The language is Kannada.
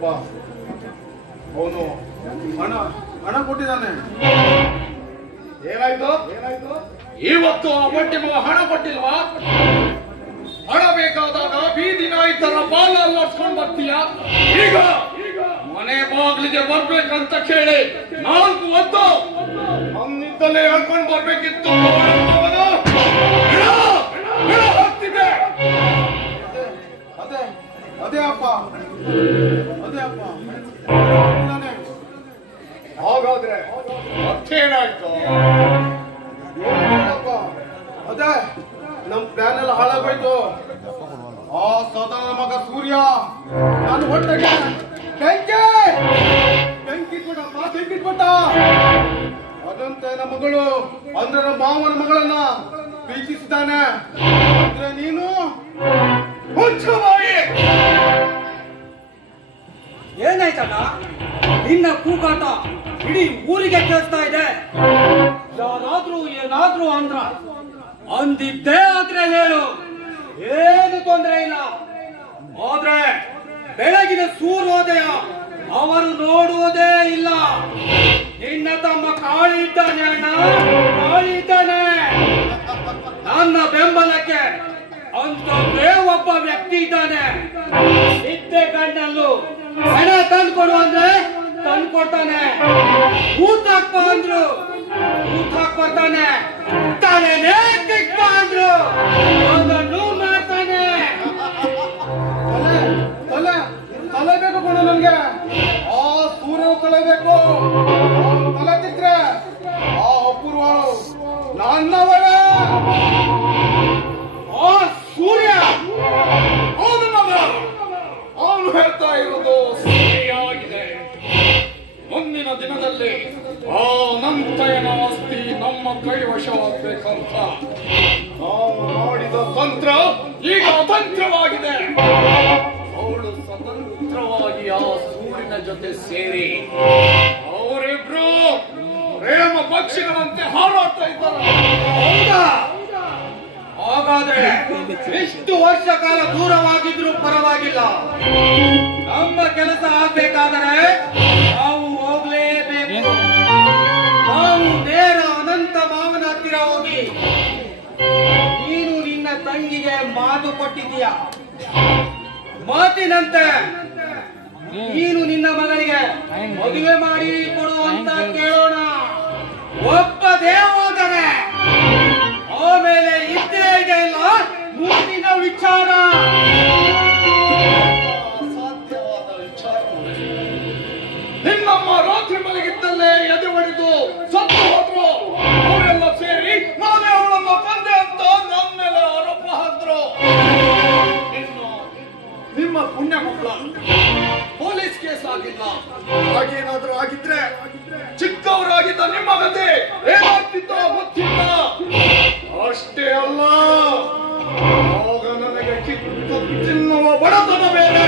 ಅಪ್ಪ ಅವನು ಹಣ ಹಣ ಕೊಟ್ಟಿದ್ದಾನೆ. ಏನಾಯ್ತು? ಇವತ್ತು ಆ ಬಡ್ಡಿ ಮಗ ಹಣ ಕೊಟ್ಟಿಲ್ವಾ? ಹಣ ಬೇಕಾದಾಗ ಬೀದಿ ನಾಯಿ ತರ ಬಾಲ ಅಲ್ಲಾಡ್ಸ್ಕೊಂಡ್ ಬರ್ತೀಯ. ಈಗ ಮನೆ ಬಾಗ್ಲಿಗೆ ಬರ್ಬೇಕಂತ ಕೇಳಿ 4 ಹೊತ್ತು ಅವನಿದ್ದಲ್ಲೇ ಹೇಳ್ಕೊಂಡು ಬರ್ಬೇಕಿತ್ತು. ಅದೇ ಅಪ್ಪ ಹಾಗಾದ್ರೆ ಮತ್ತೇನಾಯ್ತು? ಅದೇ ನಮ್ ಪ್ಲಾನ್ ಎಲ್ಲ ಹಾಳಾಗೋಯ್ತು. ಆ ಸದನ ಮಗ ಸೂರ್ಯ ನಾನು ಹೊಟ್ಟೆಗೆ ಬೆಂಕಿ ಕೊಟ್ಟ. ಅದಂತೆ ನಮ್ಮ ಮಗಳು ಅಂದ್ರೆ ನಮ್ಮ ಮಾವನ ಮಗಳನ್ನ ಪ್ರೀತಿಸಿದ್ದಾನೆ. ಅಂದ್ರೆ ನೀನು ಏನಾಯ್ತಣ್ಣ? ನಿನ್ನ ಕೂಗಾಟ ಇಡೀ ಊರಿಗೆ ಕೇಳಿಸ್ತಾ ಇದೆ. ಯಾರಾದ್ರೂ ಏನಾದ್ರೂ ಅಂದಿದ್ದೇ ಆದ್ರೆ ಹೇಳು, ಏನು ತೊಂದರೆ ಇಲ್ಲ. ಆದ್ರೆ ಬೆಳಗಿನ ಸೂರ್ಯೋದಯ ಅವರು ನೋಡುವುದೇ ಇಲ್ಲ. ನಿನ್ನ ತಮ್ಮ ಕಾಳಿ ಇದ್ದಾನೆ ಅಣ್ಣ, ಕಾಳಿ ಇದ್ದಾನೆ. ನನ್ನ ಬೆಂಬಲಕ್ಕೆ ಅಂತೇ ಒಬ್ಬ ವ್ಯಕ್ತಿ ಇದ್ದಾನೆ. ನಿದ್ದೆ ಗಂಡಲ್ಲೂ ಹಣ ತಂದ್ಕೊಡು ಅಂದ್ರೆ ತಂದ್ಕೊಡ್ತಾನೆ. ಊಟ ಹಾಕ್ಪ ಅಂದ್ರು ಊಟ ಹಾಕ್ಬರ್ತಾನೆ. ತಲೆನೇ ತಿಕ್ಕ ಅಂದ್ರು ಅದನ್ನು ಮಾಡ್ತಾನೆ. ತಲೆ ಬೇಕು ಕೊಡ ನನ್ಗೆ. ಆ ಸೂರ್ಯ ತಲೆ ಬೇಕು. ತಲೆ ತಿಕ್ರೆ ಆ ಅಪೂರ್ವ ನನ್ನವಳ. ಆ ಸೂರ್ಯ ಅವನು ಹೇಳ್ತಾ ಇರೋದು ಸರಿಯಾಗಿದೆ. ಮುಂದಿನ ದಿನದಲ್ಲಿ ಆ ಅನಂತಯನ ಆಸ್ತಿ ನಮ್ಮ ಕೈವಶವಾಗಬೇಕಂತ ನಾವು ಮಾಡಿದ ತಂತ್ರ ಈಗ ಅತಂತ್ರವಾಗಿದೆ. ಅವಳು ಸ್ವತಂತ್ರವಾಗಿ ಆ ಸೂರ್ಯನ ಜೊತೆ ಸೇರಿ ಅವರಿಬ್ರು ಪ್ರೇಮ ಪಕ್ಷಿಗಳಂತೆ ಹಾರಾಡ್ತಾ ಇದ್ದಾರೆ. ಹಾಗಾದ್ರೆ ಎಷ್ಟು ವರ್ಷ ಕಾಲ ದೂರವಾಗಿದ್ರು ಪರವಾಗಿಲ್ಲ. ನಮ್ಮ ಕೆಲಸ ಆಗ್ಬೇಕಾದರೆ ನಾವು ಹೋಗ್ಲೇಬೇಕು. ನಾವು ನೇರ ಅನಂತ ಮಾವನ ಹತ್ತಿರ ಹೋಗಿ, ನೀನು ನಿನ್ನ ತಂಗಿಗೆ ಮಾತು ಕೊಟ್ಟಿದೀಯ, ಮಾತಿನಂತೆ ನೀನು ನಿನ್ನ ಮಗಳಿಗೆ ಮದುವೆ ಮಾಡಿ ಕೊಡು ಅಂತ ಕೇಳೋಣ. ಒಪ್ಪದೇ ಹೋದರೆ ಆಮೇಲೆ ಇದ್ದೇ ಇದೆ ಇಲ್ಲ ಮುಂದಿನ ವಿಚಾರ. ಅಸಾಧ್ಯವಾದ ವಿಚಾರ. ನಿನ್ನಮ್ಮ ರಾತ್ರಿ ಮಲಗಿದ್ದಲ್ಲೇ ಎದೆ ಹೊಡೆದು ಸತ್ತು ಹೋದ್ರು. ಅವರೆಲ್ಲ ಸೇರಿ ನಾನೇ ಅವಳನ್ನ ತಂದೆ ಅಂತ ನನ್ನ ಮೇಲೆ ಆರೋಪ ಹಾಕಿದ್ರು. ಇನ್ನು ನಿಮ್ಮ ಪುಣ್ಯ ಮಕ್ಕಳ ಪೊಲೀಸ್ ಕೇಸ್ ಆಗಿಲ್ಲ. ಹಾಗೇನಾದ್ರೂ ಆಗಿದ್ರೆ ಚಿಕ್ಕವರಾಗಿದ್ದ ನಿಮ್ಮ ಗತಿ ಏನಾಗ್ತಿತ್ತೋ ಗೊತ್ತಿಲ್ಲ. ಅಷ್ಟೇ ಅಲ್ಲ, ಆಗ ನನಗೆ ಕಿತ್ತು ತಿನ್ನುವ ಬಡತನ ಬೇರೆ.